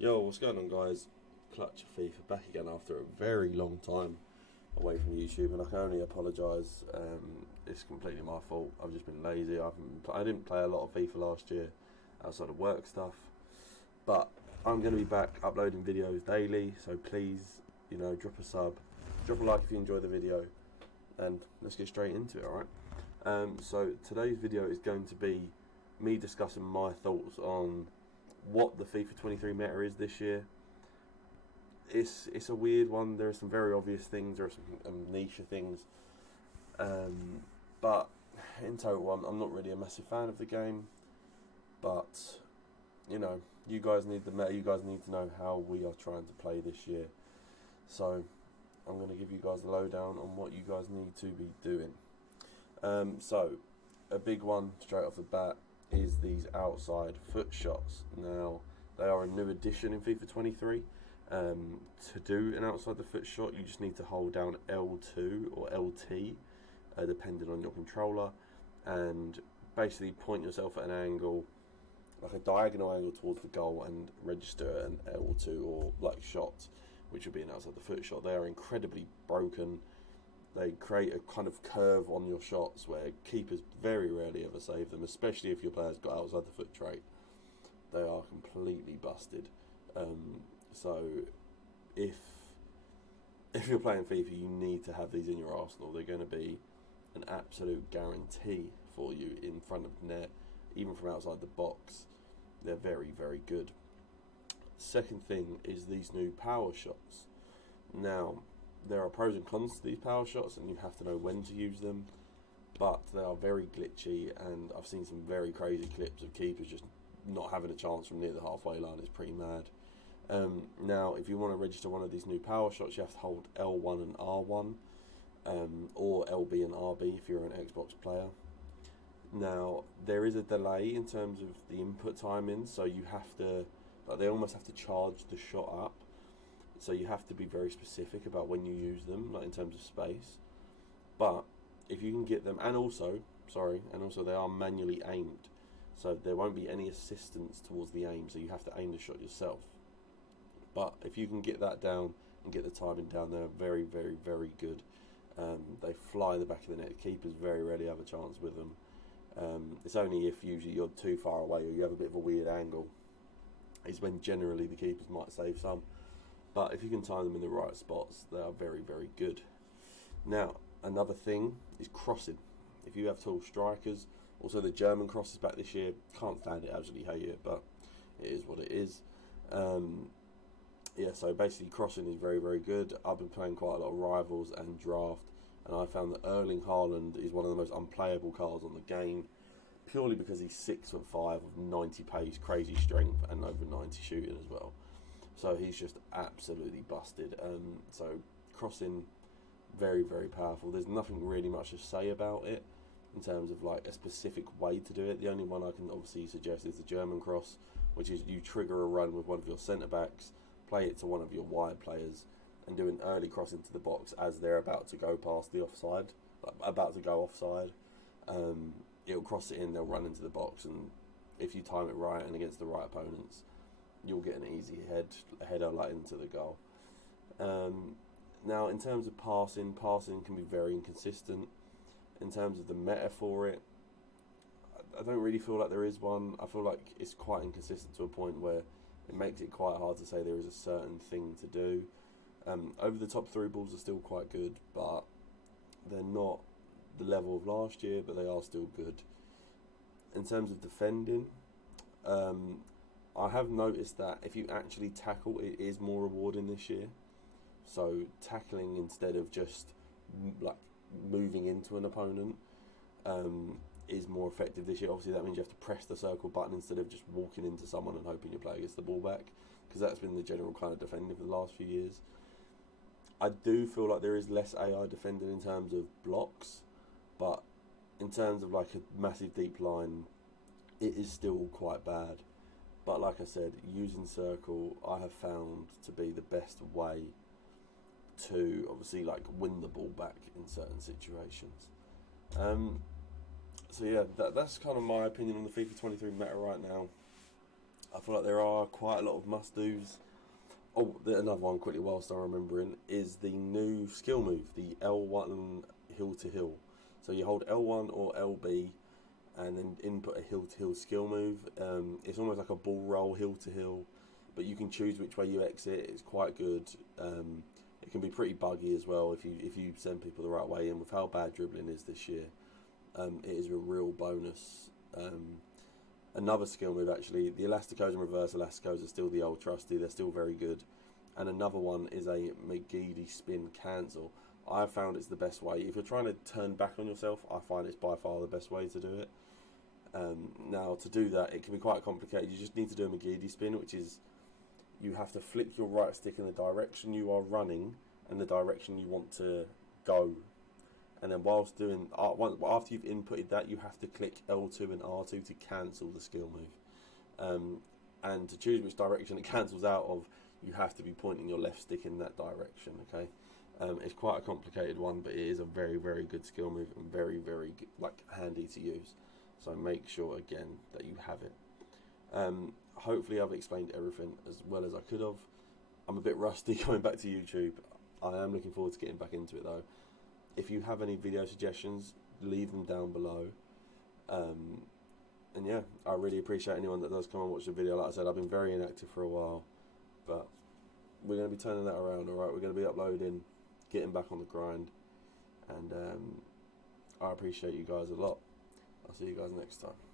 Yo, what's going on, guys? Clutch of FIFA back again after a very long time away from YouTube, and I can only apologise. It's completely my fault. I've just been lazy. I didn't play a lot of FIFA last year outside of work stuff, but I'm going to be back uploading videos daily. So please, drop a sub, drop a like if you enjoy the video, and let's get straight into it. All right. So today's video is going to be me discussing my thoughts on what the FIFA 23 meta is this year. It's a weird one. There are some very obvious things, there are some niche things, but in total I'm not really a massive fan of the game. But you guys need the meta, you guys need to know how we are trying to play this year. So I'm going to give you guys the lowdown on what you guys need to be doing. So a big one straight off the bat is these outside foot shots. Now, they are a new addition in FIFA 23. To do an outside the foot shot, you just need to hold down L2 or LT, depending on your controller, and basically point yourself at an angle, like a diagonal angle towards the goal, and register an L2 or like shot, which would be an outside the foot shot. They are incredibly broken. They create a kind of curve on your shots where keepers very rarely ever save them, especially if your player's got outside the foot trait. They are completely busted. So if you're playing FIFA, you need to have these in your arsenal. They're going to be an absolute guarantee for you in front of net, even from outside the box. They're very, very good. Second thing is these new power shots. Now, there are pros and cons to these power shots, and you have to know when to use them, but they are very glitchy, and I've seen some very crazy clips of keepers just not having a chance from near the halfway line. It's pretty mad. Now, if you want to register one of these new power shots, you have to hold L1 and R1, or LB and RB if you're an Xbox player. Now, there is a delay in terms of the input timing, so you have to, they almost have to charge the shot up. So you have to be very specific about when you use them, like in terms of space. But if you can get them, and also they are manually aimed, so there won't be any assistance towards the aim, so you have to aim the shot yourself. But if you can get that down and get the timing down, they're very, very, very good. They fly in the back of the net. Keepers very rarely have a chance with them. It's only if usually you're too far away or you have a bit of a weird angle, is when generally the keepers might save some. But if you can time them in the right spots, they are very, very good. Now, another thing is crossing. If you have tall strikers, also the German cross is back this year. Can't stand it, absolutely hate it, but it is what it is. So basically crossing is very, very good. I've been playing quite a lot of Rivals and Draft, and I found that Erling Haaland is one of the most unplayable cards on the game, purely because he's 6'5" with 90 pace, crazy strength, and over 90 shooting as well. So he's just absolutely busted. So crossing, very, very powerful. There's nothing really much to say about it in terms of like a specific way to do it. The only one I can obviously suggest is the German cross, which is you trigger a run with one of your centre backs, play it to one of your wide players, and do an early cross into the box as they're about to go past the offside, about to go offside. It'll cross it in, they'll run into the box, and if you time it right and against the right opponents, you'll get an easy header like into the goal. Now, in terms of passing can be very inconsistent. In terms of the meta for it, I don't really feel like there is one. I feel like it's quite inconsistent to a point where it makes it quite hard to say there is a certain thing to do. Over the top through balls are still quite good, but they're not the level of last year, but they are still good. In terms of defending, I have noticed that if you actually tackle, it is more rewarding this year. So tackling instead of just like moving into an opponent is more effective this year. Obviously that means you have to press the circle button instead of just walking into someone and hoping your player gets the ball back, because that's been the general kind of defending for the last few years. I do feel like there is less AI defending in terms of blocks, but in terms of like a massive deep line, it is still quite bad. But like I said, using circle I have found to be the best way to obviously like win the ball back in certain situations. So yeah, that's kind of my opinion on the FIFA 23 meta right now. I feel like there are quite a lot of must-dos. Oh, another one quickly whilst I'm remembering is the new skill move, the L1 hill to hill. So you hold L1 or LB and then input a hill to hill skill move. It's almost like a ball roll hill to hill, but you can choose which way you exit. It's quite good. It can be pretty buggy as well if you send people the right way. And with how bad dribbling is this year, it is a real bonus. Another skill move actually, the Elasticos and reverse Elasticos are still the old trusty. They're still very good. And another one is a Mcgee spin cancel. I found it's the best way. If you're trying to turn back on yourself, I find it's by far the best way to do it. Now, to do that, it can be quite complicated. You just need to do a Mcgee spin, which is you have to flick your right stick in the direction you are running and the direction you want to go. And then whilst doing, after you've inputted that, you have to click L2 and R2 to cancel the skill move. And to choose which direction it cancels out of, you have to be pointing your left stick in that direction, okay? It's quite a complicated one, but it is a very, very good skill move and very, very handy to use. So make sure, again, that you have it. Hopefully I've explained everything as well as I could have. I'm a bit rusty going back to YouTube. I am looking forward to getting back into it, though. If you have any video suggestions, leave them down below. And yeah, I really appreciate anyone that does come and watch the video. Like I said, I've been very inactive for a while, but we're going to be turning that around, alright? We're going to be uploading, getting back on the grind, and I appreciate you guys a lot. I'll see you guys next time.